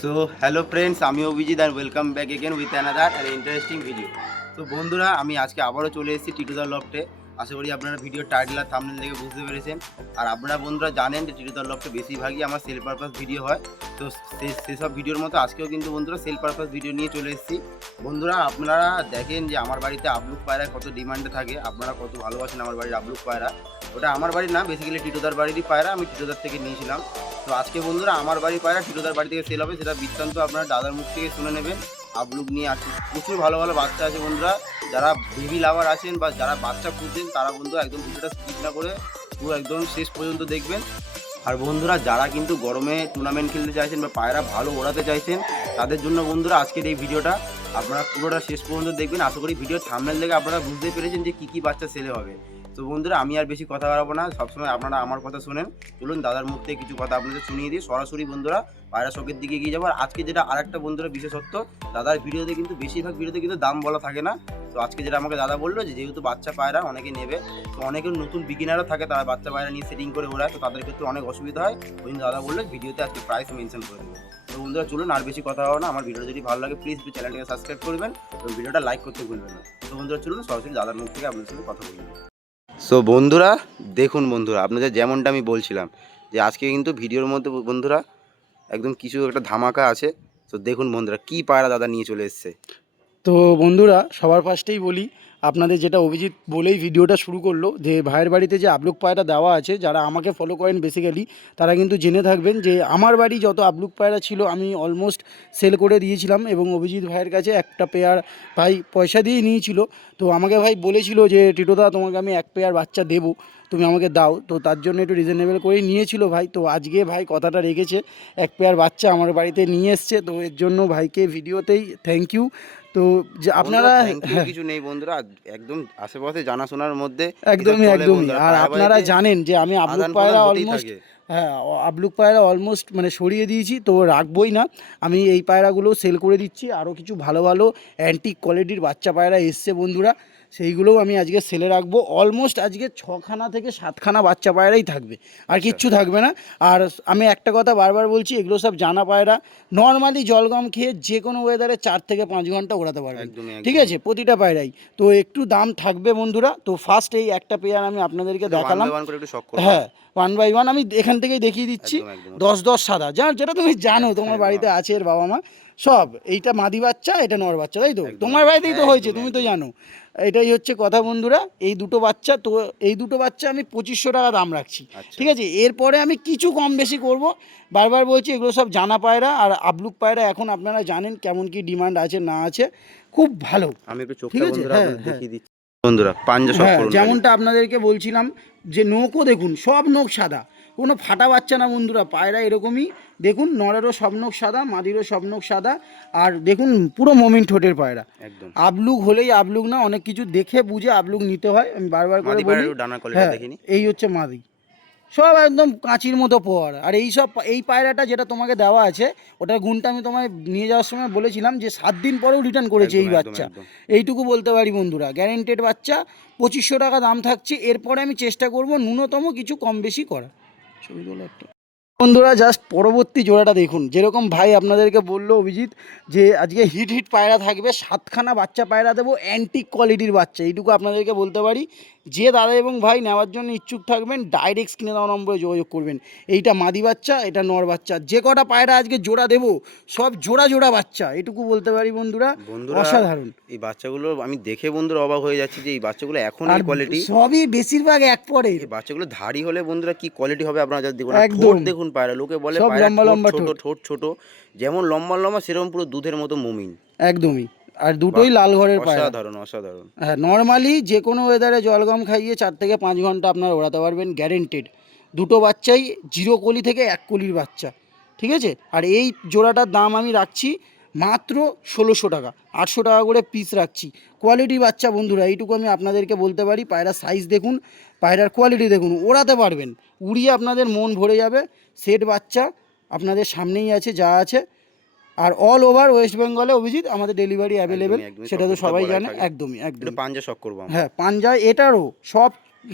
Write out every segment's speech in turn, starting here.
So hello friends, আমি অভিজিৎ আর welcome back again with another আর ইন্টারেস্টিং ভিডিও। তো বন্ধুরা, আমি আজকে আবারও চলে এসেছি টিটুদার লফটে। আশা করি আপনারা ভিডিও টাইটেল আর থাম্বনেল দেখে বুঝতে পেরেছেন। আর আপনারা বন্ধুরা জানেন যে টিটুদার লফটে বেশিরভাগই আমার সেল পারপাস ভিডিও হয়। তো সেসব ভিডিওর মতো আজকেও কিন্তু বন্ধুরা সেল পারপাস ভিডিও নিয়ে চলে এসেছি। বন্ধুরা, আপনারা দেখেন যে আমার বাড়িতে আবলুক পায়রা কত ডিমান্ডে থাকে, আপনারা কত ভালোবাসেন আমার বাড়ির আবলুক পায়রা। ওটা আমার বাড়ি না, বেসিক্যালি টিটুদার বাড়িরই পায়রা, আমি টিটুদার থেকে নিয়েছিলাম। তো আজকে বন্ধুরা আমার বাড়ির পায়রা টিটুদার বাড়ি থেকে সেল হবে, সেটা বৃত্তান্ত আপনারা দাদার মুখ থেকে শুনে নেবেন। আবলুক নিয়ে আসছে, প্রচুর ভালো ভালো বাচ্চা আছে বন্ধুরা। যারা বেবি লাভার আছেন বা যারা বাচ্চা খুঁজছেন তারা বন্ধু একদম ভিডিওটা স্কিপ না করে পুরো একদম শেষ পর্যন্ত দেখবেন। আর বন্ধুরা, যারা কিন্তু গরমে টুর্নামেন্ট খেলতে চাইছেন বা পায়রা ভালো ওড়াতে চাইছেন তাদের জন্য বন্ধুরা আজকের এই ভিডিওটা আপনারা পুরোটা শেষ পর্যন্ত দেখবেন। আশা করি ভিডিওর থাম্বনেল দেখে আপনারা বুঝতে পেরেছেন যে কী কী বাচ্চা সেলে হবে। তো বন্ধুরা, আমি আর বেশি কথা বাড়াবো না, সবসময় আপনারা আমার কথা শোনেন। চলুন দাদার মুখ থেকে কিছু কথা আপনাদের শুনিয়ে দিই। সরাসরি বন্ধুরা পায়রা শখের দিকে এগিয়ে যাবো। আর আজকে যেটা আরেকটা বন্ধুরা বিশেষত্ব, দাদার ভিডিওতে কিন্তু বেশিরভাগ ভিডিওতে কিন্তু দাম বলা থাকে না। তো আজকে যেটা আমাকে দাদা বললো যে যেহেতু বাচ্চা পায়রা অনেকে নেবে, তো অনেকের নতুন বিগিনারও থাকে, তারা বাচ্চা পায়রা নিয়ে সেটিং করে ওড়ায়, তো তাদের ক্ষেত্রে অনেক অসুবিধা হয়। ওই জন্য দাদা বললো ভিডিওতে আজকে প্রাইস মেনশন করে দেবে। তো বন্ধুরা চলুন আর বেশি কথা হবে না, আমার ভিডিওটা যদি ভালো লাগে প্লিজ চ্যানেলটাকে সাবস্ক্রাইব করবেন এবং ভিডিওটা লাইক করতে ভুলবেন না। তো বন্ধুরা চলুন সরাসরি দাদার মুখ থেকে আপনাদের সঙ্গে কথা বলবেন। সো বন্ধুরা দেখুন, বন্ধুরা আপনাদের যেমনটা আমি বলছিলাম যে আজকে কিন্তু ভিডিওর মধ্যে বন্ধুরা একদম কিছু একটা ধামাকা আছে। তো দেখুন বন্ধুরা কী পায়রা দাদা নিয়ে চলে এসছে। তো বন্ধুরা, সবার ফার্স্টেই বলি, আপনাদের যেটা অভিজিৎ বলেই ভিডিওটা শুরু করলো, যে ভাইয়ের বাড়িতে যে আবলুক পায়রা দেওয়া আছে, যারা আমাকে ফলো করেন বেসিক্যালি তারা কিন্তু জেনে থাকবেন যে আমার বাড়ি যত আবলুক পায়রা ছিল আমি অলমোস্ট সেল করে দিয়েছিলাম। এবং অভিজিৎ ভাইয়ের কাছে একটা পেয়ার ভাই পয়সা দিয়ে নিয়েছিল। তো আমাকে ভাই বলেছিল যে টিটোদা তোমাকে আমি এক পেয়ার বাচ্চা দেবো, তুমি আমাকে দাও। তো তার জন্য একটু রিজনেবল করেই নিয়েছিল ভাই। তো আজকে ভাই কথাটা রেখেছে, এক পেয়ার বাচ্চা আমার বাড়িতে নিয়ে এসছে। তো এর জন্য ভাইকে ভিডিওতেই থ্যাংক ইউ। তো যে আপনারা থ্যাংক ইউ কিছু নেই বন্ধুরা, একদম আশেপাশে জানাশোনার মধ্যে একদমই একদমই। আর আপনারা জানেন যে আমি আবলুক আদান প্রদান পায়রা হতেই অলমোস্ট, থাকে। হ্যাঁ, আবলুক পায়রা অলমোস্ট মানে সরিয়ে দিয়েছি, তো রাখবই না। আমি এই পায়রাগুলো সেল করে দিচ্ছি। আরও কিছু ভালো ভালো অ্যান্টিক কোয়ালিটির বাচ্চা পায়রা এসছে বন্ধুরা, সেইগুলোও আমি আজকে সেলে রাখবো। অলমোস্ট আজকে 6খানা থেকে 7খানা বাচ্চা পায়রাই থাকবে, আর কিচ্ছু থাকবে না। আর আমি একটা কথা বারবার বলছি, এগুলো সব জানা পায়রা, নর্মালি জলগম খেয়ে যে কোনো ওয়েদারে 4 থেকে 5 ঘন্টা ওড়াতে পারবেন, ঠিক আছে, প্রতিটা পায়রাই। তো একটু দাম থাকবে বন্ধুরা। তো ফার্স্ট এই একটা পেয়ার আমি আপনাদেরকে দেখালাম। হ্যাঁ, 1 বাই 1 আমি এখান থেকেই দেখিয়ে দিচ্ছি। 10-10 সাদা, যেটা তুমি জানো তোমার বাড়িতে আছে এর বাবা মা সব। এইটা মাদি বাচ্চা, এটা নর বাচ্চা, তাই তো? তোমার বাড়িতেই তো হয়েছে, তুমি তো জানো। এটাই হচ্ছে কথা বন্ধুরা। এই দুটো বাচ্চা, তো এই দুটো বাচ্চা আমি 2500 টাকা দাম রাখছি, ঠিক আছে? এরপরে আমি কিছু কম বেশি করব। বারবার বলছি এগুলো সব জানা পায়রা। আর আবলুক পায়রা এখন আপনারা জানেন কেমন কি ডিমান্ড আছে না আছে, খুব ভালো। আমি একটু ঠিক চোখটা আছে, বন্ধুরা হ্যাঁ আপনাদের হ্যাঁ দেখিয়ে দিচ্ছি। বন্ধুরা পাঞ্জা শখ হ্যাঁ, করুন। যেমনটা আপনাদেরকে বলছিলাম যে নোকও দেখুন, সব নোক সাদা, কোনো ফাটা বাচ্চা না বন্ধুরা। পায়রা এরকমই দেখুন, নরেরও সব নোক সাদা, মাদিরও সব নোক সাদা। আর দেখুন পুরো মমিন ঠোঁটের পায়রা। একদম আবলুক হলেই আবলুক না, অনেক কিছু দেখে বুঝে আবলুক নিতে হয়, আমি বারবার করে বলি। ডানার কোয়ালিটি হ্যাঁ, দেখিনি। এই হচ্ছে মাদি, সব একদম কাঁচির মতো পোয়ার। আর এই পায়রাটা যেটা তোমাকে দেওয়া আছে, ওটার গুণটা আমি তোমায় নিয়ে যাওয়ার সময় বলেছিলাম যে 7 দিন পরেও রিটার্ন করেছে এই বাচ্চা। এইটুকু বলতে পারি বন্ধুরা, গ্যারেন্টেড বাচ্চা। 2500 টাকা দাম থাকছে। এরপরে আমি চেষ্টা করব ন্যূনতম কিছু কম বেশি করা। ছবিগুলো একটা বন্ধুরা জাস্ট পরবর্তী জোড়াটা দেখুন। যেরকম ভাই আপনাদেরকে বললো অভিজিৎ যে আজকে হিট হিট পায়রা থাকবে, 7খানা বাচ্চা পায়রা দেবো, অ্যান্টিক কোয়ালিটির বাচ্চা। এইটুকু আপনাদেরকে বলতে পারি। যে দাদা এবং ভাই নেওয়ার জন্য ইচ্ছুক থাকবেন ডাইরেক্ট স্ক্রিনে দেওয়া নম্বরে যোগাযোগ করবেন। এইটা মাদি বাচ্চা, এটা নর বাচ্চা। যে কটা পায়রা আজকে জোড়া দেবো সব জোড়া জোড়া বাচ্চা, এটুকু বলতে পারি বন্ধুরা। অসাধারণ এই বাচ্চাগুলো আমি দেখে বন্ধুরা অবাক হয়ে যাচ্ছি যে এই বাচ্চাগুলো এখন এই আর কোয়ালিটি। সবই বেশিরভাগ এক পরের। এই বাচ্চাগুলো ধাড়ি হলে বন্ধুরা কি কোয়ালিটি হবে আপনারা যদি দেখুন। একদম ঠোঁট দেখুন পায়রা, লোকে বলে সব পায়রা লম্বা লম্বা ছোট ঠোঁট ছোট, যেমন লম্বা লম্বা সেরকম পুরো দুধের মতো মুমিন। একদমই। আর দুটোই লাল ঘরের পায়রা। অসাধারণ অসাধারণ। হ্যাঁ, নর্মালি যে কোনো ওয়েদারে জলগম খাইয়ে 4 থেকে 5 ঘন্টা আপনারা ওড়াতে পারবেন, গ্যারেন্টেড। দুটো বাচ্চাই 0 কলি থেকে 1 কলির বাচ্চা, ঠিক আছে? আর এই জোড়াটার দাম আমি রাখছি মাত্র 1600 টাকা, 800 টাকা করে পিস রাখছি। কোয়ালিটি বাচ্চা বন্ধুরা, এইটুকু আমি আপনাদেরকে বলতে পারি। পায়রার সাইজ দেখুন, পায়রার কোয়ালিটি দেখুন, ওড়াতে পারবেন, উড়িয়ে আপনাদের মন ভরে যাবে। সেট বাচ্চা আপনাদের সামনেই আছে, যা আছে। আর অল ওভার ওয়েস্ট বেঙ্গলে অভিজিৎ আমাদের ডেলিভারি অ্যাভেলেবেল, সেটা তো সবাই জানে। একদমই একদম। পাঞ্জা শখ করবো। হ্যাঁ, পাঞ্জায় এটারও সব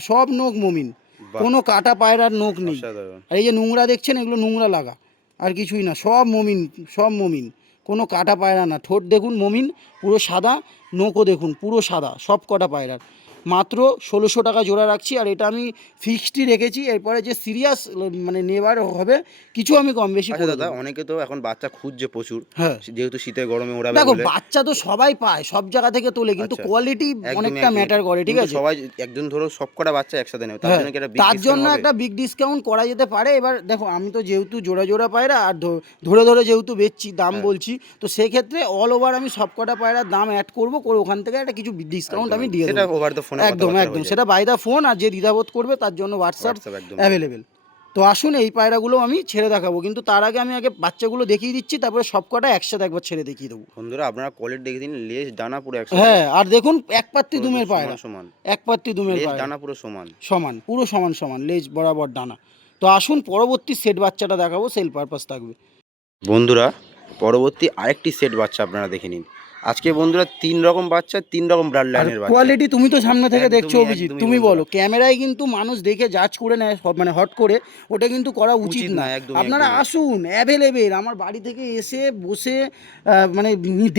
সব নোক মমিন, কোনো কাটা পায়রার নোক নেই। আর এই যে নোংরা দেখছেন, এগুলো নোংরা লাগা, আর কিছুই না, সব মমিন, সব মমিন, কোনো কাটা পায়রা না। ঠোঁট দেখুন মমিন, পুরো সাদা, নোকও দেখুন পুরো সাদা, সব কটা পায়রার। মাত্র 1600 টাকা জোড়া রাখছি, আর এটা আমি ফিক্সডই রেখেছি। এরপরে যে সিরিয়াস মানে নেবার হবে কিছু আমি কম বেশি আচ্ছা করে দাদা, দেবো। অনেকে তো এখন বাচ্চা খুঁজছে প্রচুর, হ্যাঁ যেহেতু শীতে গরমে ওড়াবে দেখো, বলে। বাচ্চা তো সবাই পায়, সব জায়গা থেকে তোলে, কিন্তু আচ্ছা, কোয়ালিটি একদমই অনেকটা একদমই। ম্যাটার করে, ঠিক কিন্তু আছে? সবাই একজন ধরো সবকটা বাচ্চা একসাথে নেবে, তার হ্যাঁ, জন্য কি একটা বিগ তার ডিসকাউন্ট জন্য হবে? একটা বিগ ডিসকাউন্ট করা যেতে পারে। এবার দেখো, আমি তো যেহেতু জোড়া জোড়া পায়রা আর ধরে ধরে যেহেতু বেচছি, দাম হ্যাঁ। বলছি, তো সেক্ষেত্রে অল ওভার আমি সব কটা পায়রার দাম অ্যাড করবো, করে ওখান থেকে একটা কিছু ডিসকাউন্ট একদম আমি একদম। দিয়ে সেটা দেবো। ওভার দ্য ফোনে একদম কথাবার্তা একদম, হয়ে সেটা যাবে। বাই দা ফোন, আর যে দ্বিধাবোধ করবে তার জন্য হোয়াটসঅ্যাপ হোয়াটসঅ্যাপ একদম। অ্যাভেলেবেল। তো আসুন, এই পায়রাগুলো আমি ছেড়ে দেখাবো, কিন্তু তার আগে আমি আগে বাচ্চাগুলো দেখিয়ে দিচ্ছি, তারপরে সব কটা একসাথে একবার ছেড়ে দেখিয়ে দেবো। বন্ধুরা আপনারা কোয়ালিটি দেখে দিন, লেজ ডানা পুরো একসাথে, হ্যাঁ, আর দেখুন এক পাত্তি পুরো দুমের সমান পায়রা, সমান। এক পাত্তি দুমের লেজ পায়রা, ডানা পুরো সমান। সমান, পুরো সমান সমান, লেজ বরাবর ডানা। তো আসুন পরবর্তী সেট বাচ্চাটা দেখাবো, সেল পারপাস থাকবে। বন্ধুরা পরবর্তী আরেকটি সেট বাচ্চা আপনারা দেখে নিন। আজকে বন্ধুরা 3 রকম বাচ্চা, 3 রকম ব্লাড আর লাইনের বাচ্চা। কোয়ালিটি তুমি তো সামনে থেকে দেখছো একদমই অভিজিৎ, একদমই তুমি বন্ধুরা। বলো, ক্যামেরায় কিন্তু মানুষ দেখে জাজ করে নেয় মানে হট করে, ওটা কিন্তু করা উচিত উচিত না। না, একদমই আপনারা একদমই। আসুন, অ্যাভেলেবেল আমার বাড়ি থেকে এসে বসে মানে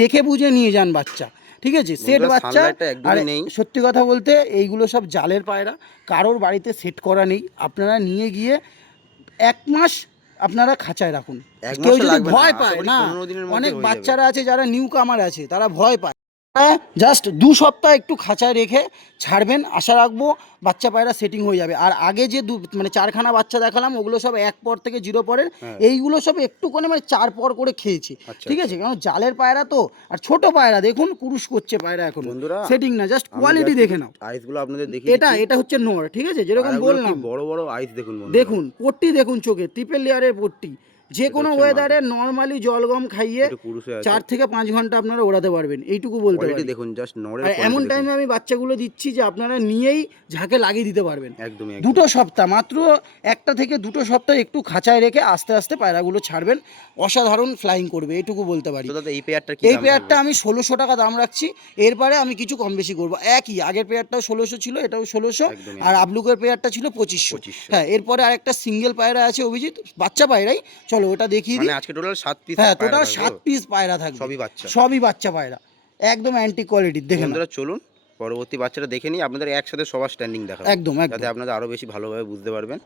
দেখে বুঝে নিয়ে যান বাচ্চা, ঠিক আছে? সেট বন্ধুরা বাচ্চা। সানলাইটটা আর একদমই নেই। সত্যি কথা বলতে এইগুলো সব জালের পায়রা, কারোর বাড়িতে সেট করা নেই। আপনারা নিয়ে গিয়ে 1 মাস আপনারা খাঁচায় রাখুন। এক কেউ মাসও যদি লাগবে না, ভয় আশা পায় করি না, 15 দিনের মধ্যে অনেক হয়ে যাবে। বাচ্চারা আছে যারা নিউ কামার আছে, তারা ভয় পায়, জাস্ট 2 সপ্তাহ একটু খাঁচায় রেখে ছাড়বেন, আশা রাখবো বাচ্চা পায়রা সেটিং হয়ে যাবে। আর আগে যে মানে 4খানা বাচ্চা দেখালাম, ওগুলো সব 1 পর থেকে 0 পরের, হ্যাঁ। এইগুলো সব একটু করে মানে 4 পর করে খেয়েছে, আচ্ছা, ঠিক আচ্ছা। আছে? কারণ জালের পায়রা তো, আর ছোট পায়রা দেখুন কুরুশ করছে পায়রা, এখন বন্ধুরা সেটিং না, জাস্ট আমি কোয়ালিটি just দেখে নাও। আইসগুলো আপনাদের দেখিয়ে এটা দিচ্ছি। এটা হচ্ছে নর, ঠিক আছে? যেরকম পায়রাগুলো কি বললাম, বড় বড় আইস দেখুন বন্ধুরা। দেখুন পট্টি দেখুন চোখে, ট্রিপল লেয়ারের পট্টি, যে এটা কোনো হচ্ছে ওয়েদারে মাদি। নর্মালি জলগম খাইয়ে একটু কুরুশে আছে। 4 থেকে 5 ঘন্টা আপনারা ওড়াতে পারবেন, এইটুকু বলতে কোয়ালিটি পারি। দেখুন, জাস্ট নরের আর এমন কোয়ালিটি দেখুন। টাইমে আমি বাচ্চাগুলো দিচ্ছি যে আপনারা নিয়েই ঝাঁকে লাগিয়ে দিতে পারবেন। একদমই 2 একদম। সপ্তাহ, মাত্র 1টা থেকে 2 সপ্তাহ একটু খাঁচায় রেখে আস্তে আস্তে পায়রাগুলো ছাড়বেন, অসাধারণ ফ্লাইং করবে, এইটুকু বলতে পারি। তো দাদা এই পেয়ারটা কি এই দাম পেয়ারটা থাকবে? আমি 1600 টাকা দাম রাখছি, এরপরে আমি কিছু কম বেশি করবো। একই, আগের পেয়ারটাও 1600 ছিল, এটাও 1600, একদমই আর একদম। আবলুকের পেয়ারটা ছিল 2500। 2500। হ্যাঁ, এরপরে আরেকটা সিঙ্গেল পায়রা আছে অভিজিৎ, বাচ্চা পায়রাই, চলো ওটা দেখিয়ে দিই। মানে আজকে টোটাল 7 পিস হ্যাঁ, পায়রা টোটাল থাকবে 7 তো? পিস পায়রা থাকবে, সবই বাচ্চা। সবই বাচ্চা পায়রা, একদম অ্যান্টি কোয়ালিটির, দেখে নাও। বন্ধুরা চলুন পরবর্তী বাচ্চাটা দেখে নিই, আপনাদের একসাথে সবার স্ট্যান্ডিং দেখাবো, একদম একদম। যাতে আপনারা আরো বেশি ভালোভাবে বুঝতে পারবেন।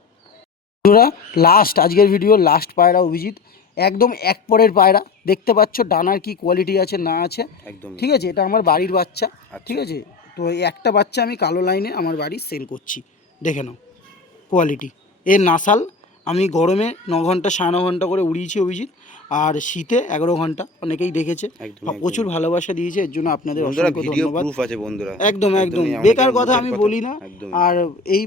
বন্ধুরা লাস্ট, আজকের ভিডিও লাস্ট পায়রা অভিজিৎ, একদম এক পরের পায়রা, দেখতে পাচ্ছ ডানার কি কোয়ালিটি আছে না আছে, একদমই। ঠিক আছে? এটা আমার বাড়ির বাচ্চা, আচ্ছা। ঠিক আছে? তো এই একটা বাচ্চা আমি কালো লাইনে আমার বাড়ি সেল করছি, দেখে নাও কোয়ালিটি। এর নাসাল আমি গরমে 9 ঘন্টা 9.5 ঘন্টা করে উড়িয়েছি অভিজিৎ, আর শীতে 11 ঘন্টা, অনেকেই দেখেছে, একদমই প্রচুর ভালোবাসা দিয়েছে, এর জন্য আপনাদের বন্ধুরা অসংখ্য ভিডিও ধন্যবাদ। প্রুফ আছে বন্ধুরা। একদম একদম, একদমই, বেকার অনেকের কথা মুখের আমি কথা। বলি না। একদমই। আর এই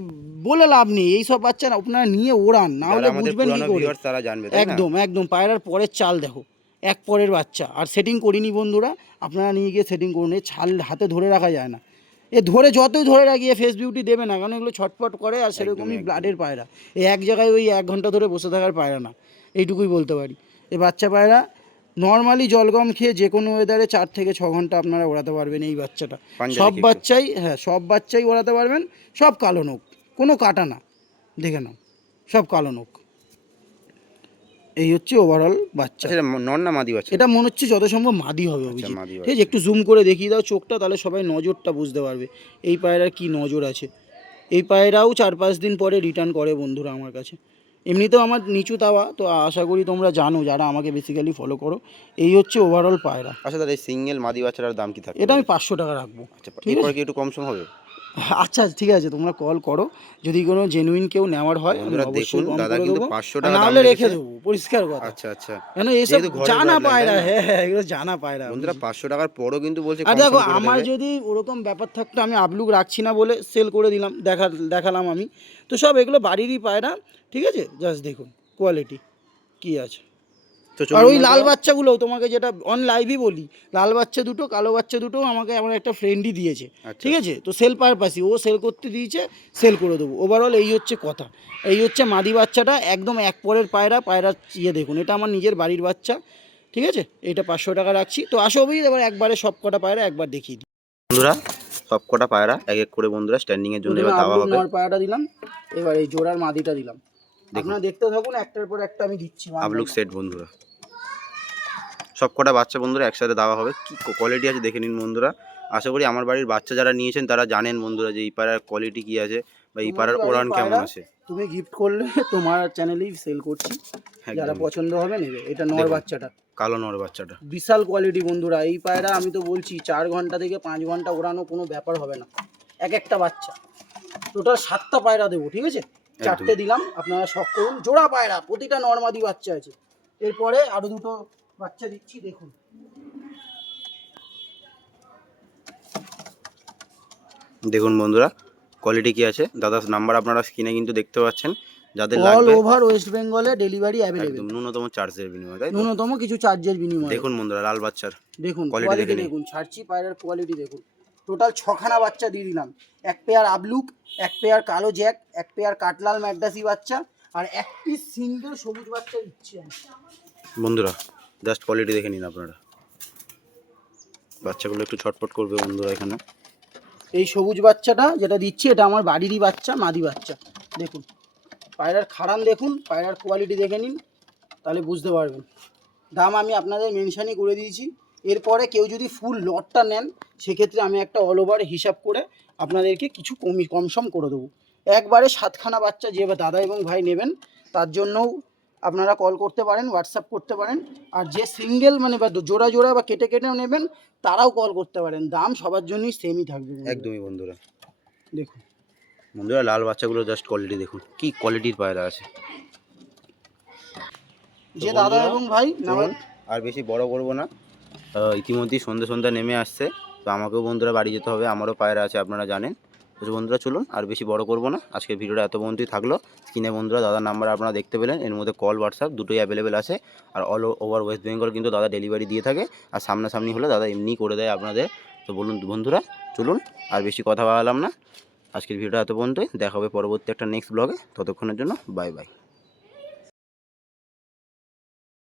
বলে লাভ নেই, এই সব বাচ্চা আপনারা নিয়ে ওড়ান, না যারা হলে আমাদের বুঝবেন কি পুরানো করে। ভিউয়ার্স তারা জানবে, তাই না? একদম একদম, পায়রার পরের চাল দেখো, এক পরের বাচ্চা, আর সেটিং করিনি বন্ধুরা, আপনারা নিয়ে গিয়ে সেটিং করুন। এই ছাল হাতে ধরে রাখা যায় না, এ ধরে যতই ধরে রাখিয়ে ফেস বিউটি দেবে না, কারণ এগুলো ছটফট করে, আর সেরকমই একদমই। ব্লাডের পায়রা, এই এক জায়গায় ওই 1 ঘন্টা ধরে বসে থাকার পায়রা না, এইটুকুই বলতে পারি। এই বাচ্চা পায়রা নর্মালি জলগম খেয়ে যে কোনো ওয়েদারে 4 থেকে 6 ঘন্টা আপনারা ওড়াতে পারবেন এই বাচ্চাটা। পাঞ্জা সব দেখি একটু। বাচ্চাই, হ্যাঁ সব বাচ্চাই ওড়াতে পারবেন, সব কালো নোক, কোনো কাটা না, দেখে নাও সব কালো নোক। এই হচ্ছে ওভারঅল বাচ্চা। আচ্ছা, এটা নর না মাদি বাচ্চা? এটা মনে হচ্ছে যত সম্ভব মাদি হবে অভিজিৎ, মাদি ঠিক আছে? একটু জুম করে দেখিয়ে দাও চোখটা, তাহলে সবাই নজরটা বুঝতে পারবে এই পায়রার কি নজর আছে। এই পায়রাও 4-5 দিন পরে রিটার্ন করে বন্ধুরা আমার কাছে। এমনিতেও আমার নিচু তাওয়া, তো আশা করি তোমরা জানো যারা আমাকে বেসিক্যালি ফলো করো। এই হচ্ছে ওভারঅল পায়রা। আচ্ছা দাদা এই সিঙ্গেল মাদি বাচ্চাটার দাম কি থাকবে? এটা আমি 500 টাকা রাখবো। আচ্ছা, ঠিক এরপরে আছে, কি একটু কম সম হবে? আচ্ছা ঠিক আছে, তোমরা কল করো, যদি কোনো জেনুইন কেউ নেওয়ার হয় আমি বন্ধুরা অবশ্যই দেখুন, কম দাদা করে কিন্তু দেবো, 500 আর টাকা না দাম হলে রেখে রেখেছে। দেবো, পরিষ্কার কথা। আচ্ছা আচ্ছা। কেন এসব যেহেতু ঘরের জানা bloodline, পায়রা, তাই না? হ্যাঁ হ্যাঁ, এগুলো জানা পায়রা। বন্ধুরা 500 টাকার পরও কিন্তু বলছে আর কম দেখো, সম করে আমার দেবে। যদি ওরকম ব্যাপার থাকতো, আমি আবলুক রাখছি না বলে সেল করে দিলাম, দেখালাম আমি, তো সব এগুলো বাড়িরই পায়রা, ঠিক আছে? জাস্ট দেখুন কোয়ালিটি কি আছে। তো আর চলুন ওই লাল বন্ধুরা। বাচ্চাগুলো তোমাকে যেটা অন লাইভই বলি, লাল বাচ্চা দুটো কালো বাচ্চা দুটো আমাকে আমার একটা ফ্রেন্ডই দিয়েছে, আচ্ছা। ঠিক আছে? তো সেল পারপাসই ও সেল করতে দিয়েছে, সেল করে দেবো। ওভারঅল এই হচ্ছে কথা। এই হচ্ছে মাদি বাচ্চাটা, একদম এক পরের পায়রা, পায়রার ইয়ে দেখুন, এটা আমার নিজের বাড়ির বাচ্চা, ঠিক আছে? এটা 500 টাকা রাখছি। তো আসো অভি, এবার একবারে সব কটা পায়রা একবার দেখিয়ে দিই। বন্ধুরা সব কটা পায়রা এক এক করে বন্ধুরা স্ট্যান্ডিং এর জন্য প্রথমে এবার দেওয়া আবলুর হবে। নর পায়রাটা দিলাম, এবার এই জোড়ার মাদিটা দিলাম, আপনারা দেখতে থাকুন, একটার পর একটা আমি দিচ্ছি। আবলুক সেট বন্ধুরা, সব কটা বাচ্চা বন্ধুরা একসাথে দেওয়া হবে। কি কোয়ালিটি আছে দেখে নিন বন্ধুরা। আশা করি আমার বাড়ির বাচ্চা যারা নিয়েছেন তারা জানেন বন্ধুরা যে এই পায়রার কোয়ালিটি কি আছে বা এই পায়রার ওড়ান কেমন আছে। তুমি গিফট করলে তোমার চ্যানেলেই সেল করছি, যারা পছন্দ হবে নেবে। এটা নর বাচ্চাটা, কালো নর বাচ্চাটা, বিশাল কোয়ালিটি বন্ধুরা। এই পায়রা আমি তো বলছি 4 ঘন্টা থেকে 5 ঘন্টা ওড়ানো কোনো ব্যাপার হবে না। একটা বাচ্চা টোটাল 7টা পায়রা দেবো, ঠিক আছে? 4টে দিলাম, আপনারা শখ করুন। জোড়া পায়রা, প্রতিটা নরমাদি বাচ্চা আছে। এরপরে আরো দুটো বাচ্চা দিচ্ছি, দেখুন। দেখুন বন্ধুরা কোয়ালিটি কি আছে। দাদার নাম্বার আপনারা স্ক্রিনে কিন্তু দেখতে পাচ্ছেন। যাদের অল লাগবে ওভার ওয়েস্ট বেঙ্গলে ডেলিভারি অ্যাভেলেবল, একদম ন্যূনতম চার্জের বিনিময়ে, তাই তো? ন্যূনতম কিছু চার্জের বিনিময়ে। দেখুন বন্ধুরা লাল বাচ্চার দেখুন কোয়ালিটি কোয়ালিটি দেখুন, ছাড়ছি পায়রার কোয়ালিটি দেখুন। টোটাল 6খানা বাচ্চা দিয়ে দিলাম। এক পেয়ার আবলুক, এক পেয়ার কালো জ্যাক, এক পেয়ার কাটলাল ম্যাকডাসি বাচ্চা, আর এক পিস সিঙ্গেল সবুজ বাচ্চা দিচ্ছি আমি। বন্ধুরা জাস্ট কোয়ালিটি দেখে নিন আপনারা। বাচ্চাগুলো একটু ছটফট করবে বন্ধুরা। এখানে এই সবুজ বাচ্চাটা যেটা দিচ্ছি এটা আমার বাড়িরই বাচ্চা, মাদি বাচ্চা। দেখুন পায়রার খাড়ান দেখুন, পায়রার কোয়ালিটি দেখে নিন, তাহলে বুঝতে পারবেন। দাম আমি আপনাদের মেনশানই করে দিয়েছি। এরপরে কেউ যদি ফুল লটটা নেন সেক্ষেত্রে আমি একটা অল ওভার হিসাব করে আপনাদেরকে কিছু কমসম করে দেবো। একবারে 7খানা বাচ্চা যে দাদা এবং ভাই নেবেন তার জন্যও আপনারা কল করতে পারেন, হোয়াটসঅ্যাপ করতে পারেন। আর যে সিঙ্গেল মানে বা জোড়া জোড়া বা কেটে কেটেও নেবেন তারাও কল করতে পারেন। দাম সবার জন্যই সেমই থাকবে একদমই বন্ধুরা। দেখুন বন্ধুরা লাল বাচ্চাগুলো জাস্ট কোয়ালিটি দেখুন, কি কোয়ালিটির পায়রা আছে। যে দাদা এবং ভাই নেবেন। আর বেশি বড় করবো না, ইতিমধ্যেই সন্ধ্যা নেমে আসছে। তো আমাকেও বন্ধুরা বাড়ি যেতে হবে, আমারও পায়রা আছে আপনারা জানেন। তো বন্ধুরা চলুন আর বেশি বড় করবো না, আজকের ভিডিওটা এত পর্যন্তই থাকলো। স্ক্রিনে বন্ধুরা দাদার নাম্বার আপনারা দেখতে পেলেন, এর মধ্যে কল হোয়াটসঅ্যাপ দুটোই অ্যাভেলেবেল আছে। আর অল ওভার ওয়েস্ট বেঙ্গল কিন্তু দাদা ডেলিভারি দিয়ে থাকে। আর সামনাসামনি হলে দাদা এমনিই করে দেয় আপনাদের। তো বলুন বন্ধুরা চলুন আর বেশি কথা বললাম না, আজকের ভিডিওটা এত পর্যন্তই। দেখা হবে পরবর্তী একটা নেক্সট ব্লগে। ততক্ষণের জন্য বাই বাই।